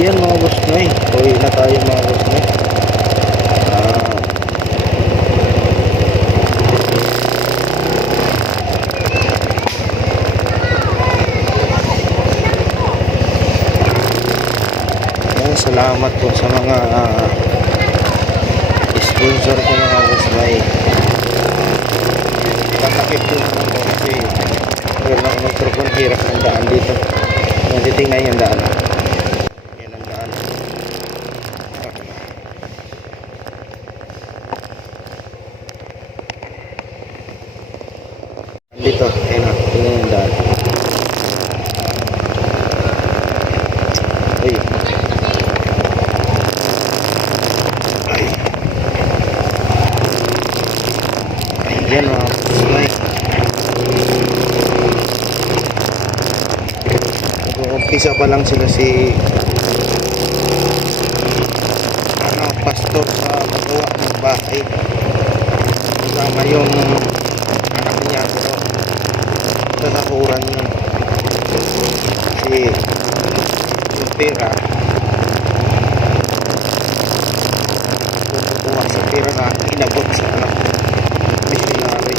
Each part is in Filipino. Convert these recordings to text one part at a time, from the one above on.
Ayan mga boss Noy, uwi na tayo mga boss Noy. Salamat po sa mga sponsor ko mga boss Noy. Tatakip po naman po kasi meron ako microphone, hirap ng daan dito. Titingnan yung daan. Yan ang daan. Dito, ayun o, tingnan yung daan. Ay. Ayan mga pusmay. Nag-uumpisa pa lang sila si pastor sa magawa ng bahay. Kasama yung anak niya pero sasakuran yun. Kasi yung pera tutuwa sa pera na inabot sa anak missionary.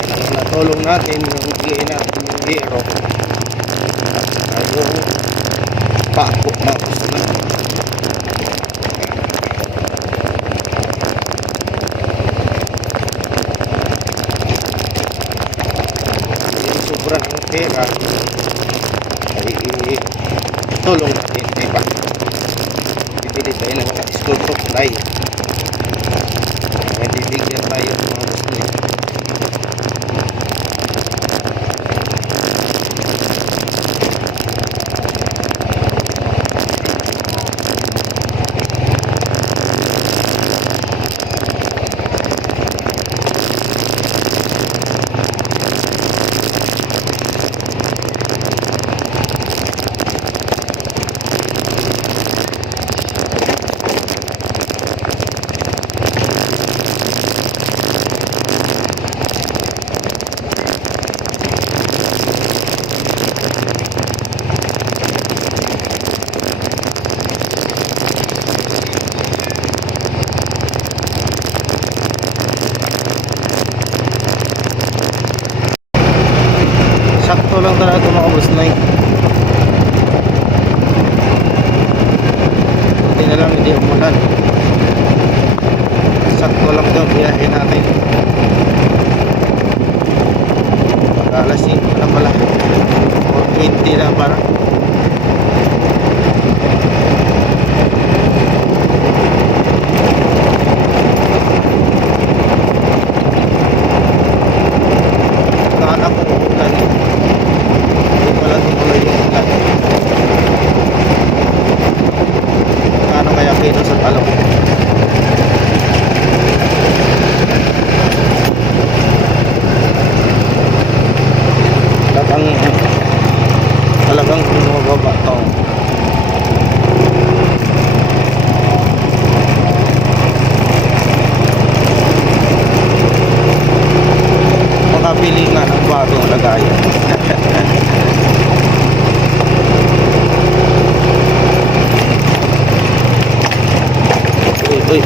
Kailangan natulong natin yung bigay natin yung lero at yung pako na usna. Yung sobra ng pera ay tulong natin, diba? Bibili tayo ng mga school supply. May bibigyan tayo ng mga muslim. Sakto lang talaga ito mga boss Noy. Buti na lang hindi umulan. Sakto lang ito biyahe natin. Alas 5 na pala, 4:20 na parang. Kala ko umulan eh. Hindi pala tumuloy yung ulan. Ano kaya kito sa talong? Talagang bumababa ito. Makabili nga ng bagong lagayan. Uy.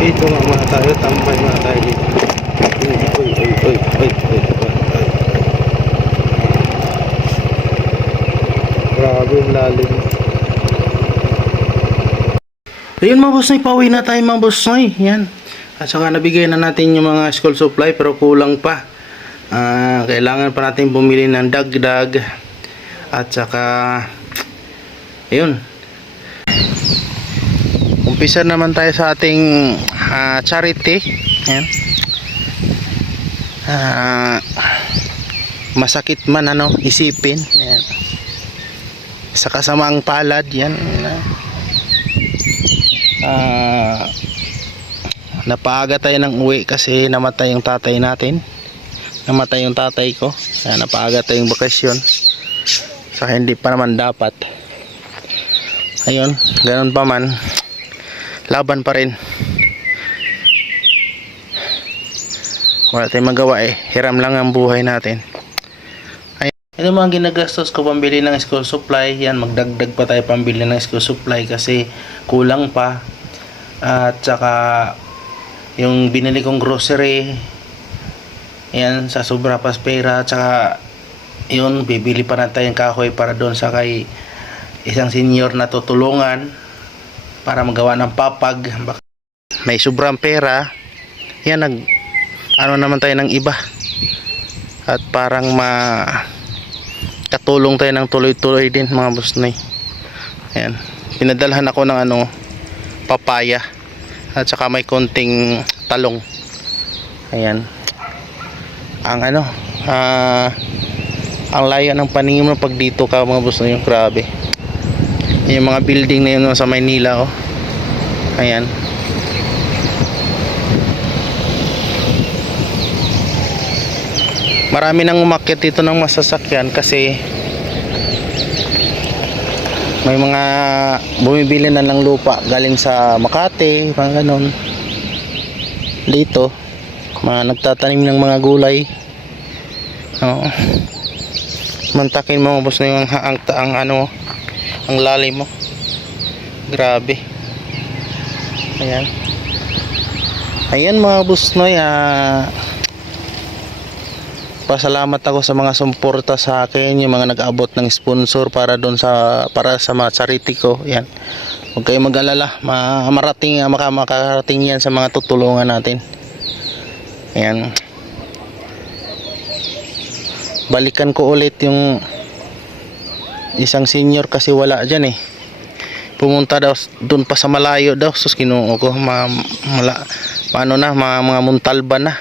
Dito nga muna tayo, tambay muna tayo dito. Uy. Grabe yung lalim. Ayun mga boss noy, pauwi na tayo mga boss noy. Yan. At saka nabigay na natin yung mga school supply pero kulang pa. Kailangan pa natin bumili ng dagdag. At saka ayun. Umpisa naman tayo sa ating charity. Yan. Masakit man isipin. Yan. Sa kasamaang palad yan. Napaaga tayo ng uwi kasi namatay yung tatay natin. Namatay yung tatay ko. Kaya napaaga tayong bakasyon. Saka hindi pa naman dapat. Ayun, ganun pa man. Laban pa rin. Wala tayong magawa Hiram lang ang buhay natin. Ayun. Ito mga ginagastos ko pambili ng school supply. Yan, magdagdag pa tayo pambili ng school supply kasi kulang pa. At saka yung binili kong grocery, yan, sa sobra pa pera. At saka yun, bibili pa na tayong kahoy para doon sa kay isang senior na tutulungan para magawa ng papag. May sobrang pera. Yan, naman tayo ng iba. At parang katulong tayo ng tuloy-tuloy din mga boss noy. Ayan, pinadalhan ako ng papaya at saka may konting talong. Ayan, ang ang layo ng paningin mo pag dito ka mga boss noy. Grabe yung mga building na yun sa Maynila ayan. Marami nang umakyat dito ng masasakyan kasi may mga bumibili na ng lupa galing sa Makati, mga ganon. Dito mga nagtatanim ng mga gulay. Mantakin mo boss na yung ang lalim mo. Grabe. Ayan mga boss noy, pasalamat ako sa mga sumuporta sa akin, yung mga nag-abot ng sponsor para sa mga charity ko. Yan. Huwag kayong mag-alala, makakarating yan sa mga tutulungan natin. Ayan. Balikan ko ulit yung isang senior kasi wala dyan pumunta daw doon pa sa malayo daw. Sus, kinuha ko mga Montalban na.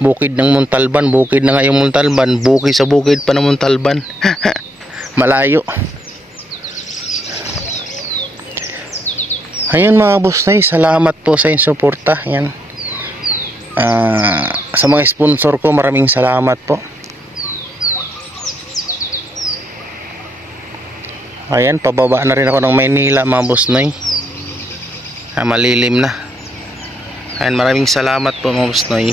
Bukid ng Montalban, bukid na nga yung Montalban, bukid sa bukid pa ng Montalban. Malayo. Ayun mga boss noy, salamat po sa inyong suporta. Yan. Sa mga sponsor ko, maraming salamat po. Ayan, pababa na rin ako ng Maynila mga boss noy. Malilim na. Ayan, maraming salamat po mga boss noy.